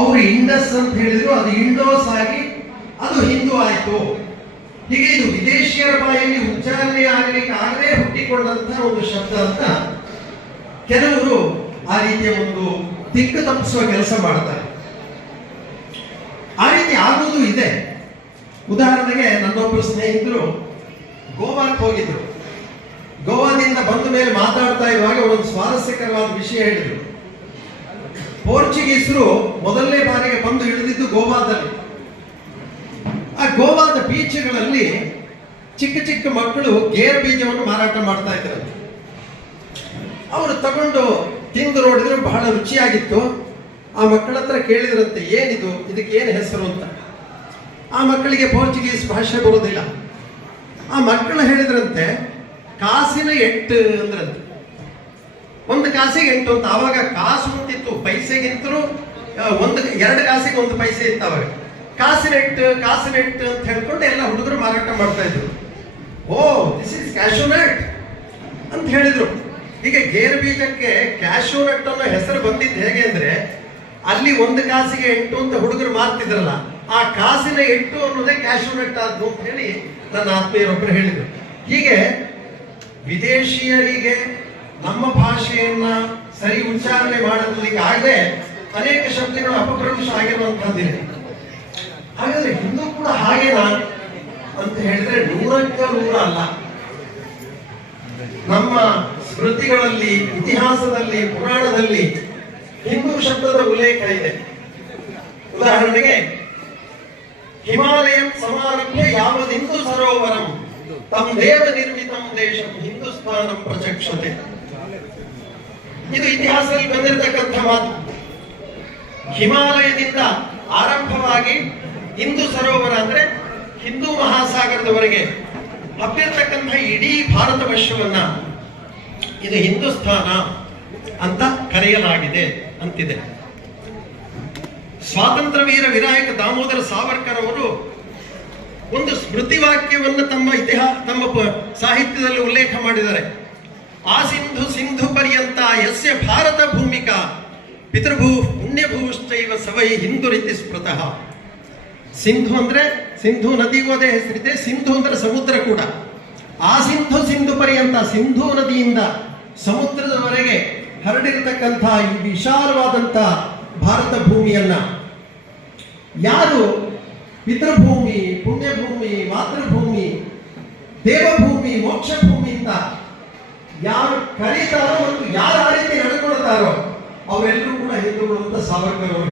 ಅವರು ಇಂಡಸ್ ಅಂತ ಹೇಳಿದ್ರು, ಅದು ಇಂಡೋಸ್ ಆಗಿ ಅದು ಹಿಂದೂ ಆಯಿತು. ಹೀಗೆ ಇದು ವಿದೇಶಿಯರ ಬಾಯಲ್ಲಿ ಉಚ್ಚಾರಣೆ ಆಗಲಿಕ್ಕೆ ಆಗಲೇ ಹುಟ್ಟಿಕೊಂಡಂತಹ ಒಂದು ಶಬ್ದ ಅಂತ ಕೆಲವರು ಆ ರೀತಿಯ ಒಂದು ದಿಕ್ಕು ತಪ್ಪಿಸುವ ಕೆಲಸ ಮಾಡ್ತಾರೆ. ಆ ರೀತಿ ಆಗುವುದು ಇದೆ. ಉದಾಹರಣೆಗೆ ನನ್ನೊಬ್ಬರು ಸ್ನೇಹಿತರು ಗೋವಾಕ್ಕೆ ಹೋಗಿದ್ರು. ಗೋವಾದಿಂದ ಬಂದ ಮೇಲೆ ಮಾತಾಡ್ತಾ ಇರುವಾಗ ಒಂದು ಸ್ವಾರಸ್ಯಕರವಾದ ವಿಷಯ ಹೇಳಿದ್ರು. ಪೋರ್ಚುಗೀಸರು ಮೊದಲನೇ ಬಾರಿಗೆ ಬಂದು ಇಳಿದಿದ್ದು ಗೋವಾದಲ್ಲಿ. ಆ ಗೋವಾದ ಬೀಚ್ಗಳಲ್ಲಿ ಚಿಕ್ಕ ಚಿಕ್ಕ ಮಕ್ಕಳು ಗೇರು ಬೀಜವನ್ನು ಮಾರಾಟ ಮಾಡ್ತಾ ಇದ್ರು. ಅವರು ತಗೊಂಡು ತಿಂದು ನೋಡಿದ್ರು, ಬಹಳ ರುಚಿಯಾಗಿತ್ತು. ಆ ಮಕ್ಕಳ ಹತ್ರ ಕೇಳಿದ್ರಂತೆ, ಏನಿದು, ಇದಕ್ಕೆ ಏನು ಹೆಸರು ಅಂತ. ಆ ಮಕ್ಕಳಿಗೆ ಪೋರ್ಚುಗೀಸ್ ಭಾಷೆ ಬರೋದಿಲ್ಲ. ಆ ಮಕ್ಕಳು ಹೇಳಿದ್ರಂತೆ, ಕಾಸಿನ ಎಟ್ಟು ಅಂದ್ರಂತೆ. ಒಂದು ಕಾಸಿಗೆ 8 ಅಂತ. ಆವಾಗ ಕಾಸು ಅಂತಿತ್ತು, ಪೈಸೆಗಿಂತಲೂ ಎರಡು ಕಾಸಿಗೆ 1 ಪೈಸೆ ಇತ್ತು ಅವಾಗ. ಕಾಸಿನ ಎಟ್ಟು ಅಂತ ಹೇಳ್ಕೊಂಡು ಎಲ್ಲ ಹುಡುಗರು ಮಾರಾಟ ಮಾಡ್ತಾ ಇದ್ರು. ಓ, ದಿಸ್ ಇಸ್ ಕ್ಯಾಶೋನಟ್ ಅಂತ ಹೇಳಿದ್ರು. ಈಗ ಗೇರು ಬೀಜಕ್ಕೆ ಕ್ಯಾಶೋನಟ್ ಅನ್ನೋ ಹೆಸರು ಬಂದಿದ್ದು ಹೇಗೆ ಅಂದ್ರೆ, ಅಲ್ಲಿ 1 ಕಾಸಿಗೆ 8 ಅಂತ ಹುಡುಗರು ಮಾರ್ತಿದ್ರಲ್ಲ, ಆ ಕಾಸಿನ 8 ಅನ್ನೋದೇ ಕ್ಯಾಶೋನಟ್ ಆದ್ದು ಅಂತ ಹೇಳಿ ನನ್ನ ಆತ್ಮೀಯರೊಬ್ಬರು ಹೇಳಿದ್ರು. ಹೀಗೆ ವಿದೇಶಿಯರಿಗೆ ನಮ್ಮ ಭಾಷೆಯನ್ನ ಸರಿ ಉಚ್ಚಾರಣೆ ಮಾಡೋದಕ್ಕೆ ಆಗದೆ ಅನೇಕ ಶಬ್ದಗಳು ಅಪಭ್ರಂಶ ಆಗಿರುವಂತಹದ್ದಿದೆ. ಹಾಗಾದ್ರೆ ಹಿಂದೂ ಕೂಡ ಹಾಗೇನಾ ಅಂತ ಹೇಳಿದ್ರೆ 100ಕ್ಕೆ 100 ಅಲ್ಲ. ನಮ್ಮ ಸ್ಮೃತಿಗಳಲ್ಲಿ, ಇತಿಹಾಸದಲ್ಲಿ, ಪುರಾಣದಲ್ಲಿ ಹಿಂದೂ ಶಬ್ದದ ಉಲ್ಲೇಖ ಇದೆ. ಉದಾಹರಣೆಗೆ, ಹಿಮಾಲಯಂ ಸಮಾರಭ್ಯ ಯಾವದಿಂದು ಸರೋವರಂ ತಮ್ ದೇವ ನಿರ್ಮಿತಂ ದೇಶಂ ಹಿಂದೂಸ್ಥಾನಂ ಪ್ರಚಕ್ಷತೆ. ಇದು ಇತಿಹಾಸದಲ್ಲಿ ಬಂದಿರತಕ್ಕಂಥ ಮಾತು. ಹಿಮಾಲಯದಿಂದ ಆರಂಭವಾಗಿ ಹಿಂದೂ ಸರೋವರ ಅಂದ್ರೆ ಹಿಂದೂ ಮಹಾಸಾಗರದವರೆಗೆ ಹಬ್ಬಿರ್ತಕ್ಕಂಥ ಇಡೀ ಭಾರತ ವರ್ಷವನ್ನ ಇದು ಹಿಂದೂಸ್ಥಾನ ಅಂತ ಕರೆಯಲಾಗಿದೆ ಅಂತಿದೆ. ಸ್ವಾತಂತ್ರ್ಯ ವೀರ ವಿನಾಯಕ ದಾಮೋದರ ಸಾವರ್ಕರ್ ಅವರು ಒಂದು ಸ್ಮೃತಿ ವಾಕ್ಯವನ್ನು ತಮ್ಮ ಸಾಹಿತ್ಯದಲ್ಲಿ ಉಲ್ಲೇಖ ಮಾಡಿದ್ದಾರೆ. ಆ ಸಿಂಧು ಪರ್ಯಂತ ಯಸ್ಯ ಭಾರತ ಭೂಮಿಕಾ ಪಿತೃಭೂ ಪುಣ್ಯಭೂಶ್ಚೈವ ಸವೈ ಹಿಂದೂ ರೀತಿ ಸ್ಮೃತಃ. ಸಿಂಧು ಅಂದ್ರೆ ಸಿಂಧು ನದಿಗೂ ಅದೇ ಹೆಸರಿದೆ. ಸಿಂಧು ಅಂದ್ರೆ ಸಮುದ್ರ ಕೂಡ. ಆ ಸಿಂಧು ಪರ್ಯಂತ, ಸಿಂಧು ನದಿಯಿಂದ ಸಮುದ್ರದವರೆಗೆ ಹರಡಿರತಕ್ಕಂಥ ಈ ವಿಶಾಲವಾದಂಥ ಭಾರತ ಭೂಮಿಯನ್ನ ಯಾರು ಪಿತೃಭೂಮಿ, ಪುಣ್ಯಭೂಮಿ, ಮಾತೃಭೂಮಿ, ದೇವಭೂಮಿ, ಮೋಕ್ಷ ಭೂಮಿ ಅಂತ ಯಾರು ಕರೀತಾರೋ ಮತ್ತು ಯಾರು ಆ ರೀತಿ ನಡ್ಕೊಳ್ತಾರೋ ಅವರೆಲ್ಲರೂ ಕೂಡ ಹಿಂದೂಗಳು ಅಂತ ಸಾವರ್ಕರ್ ಅವರು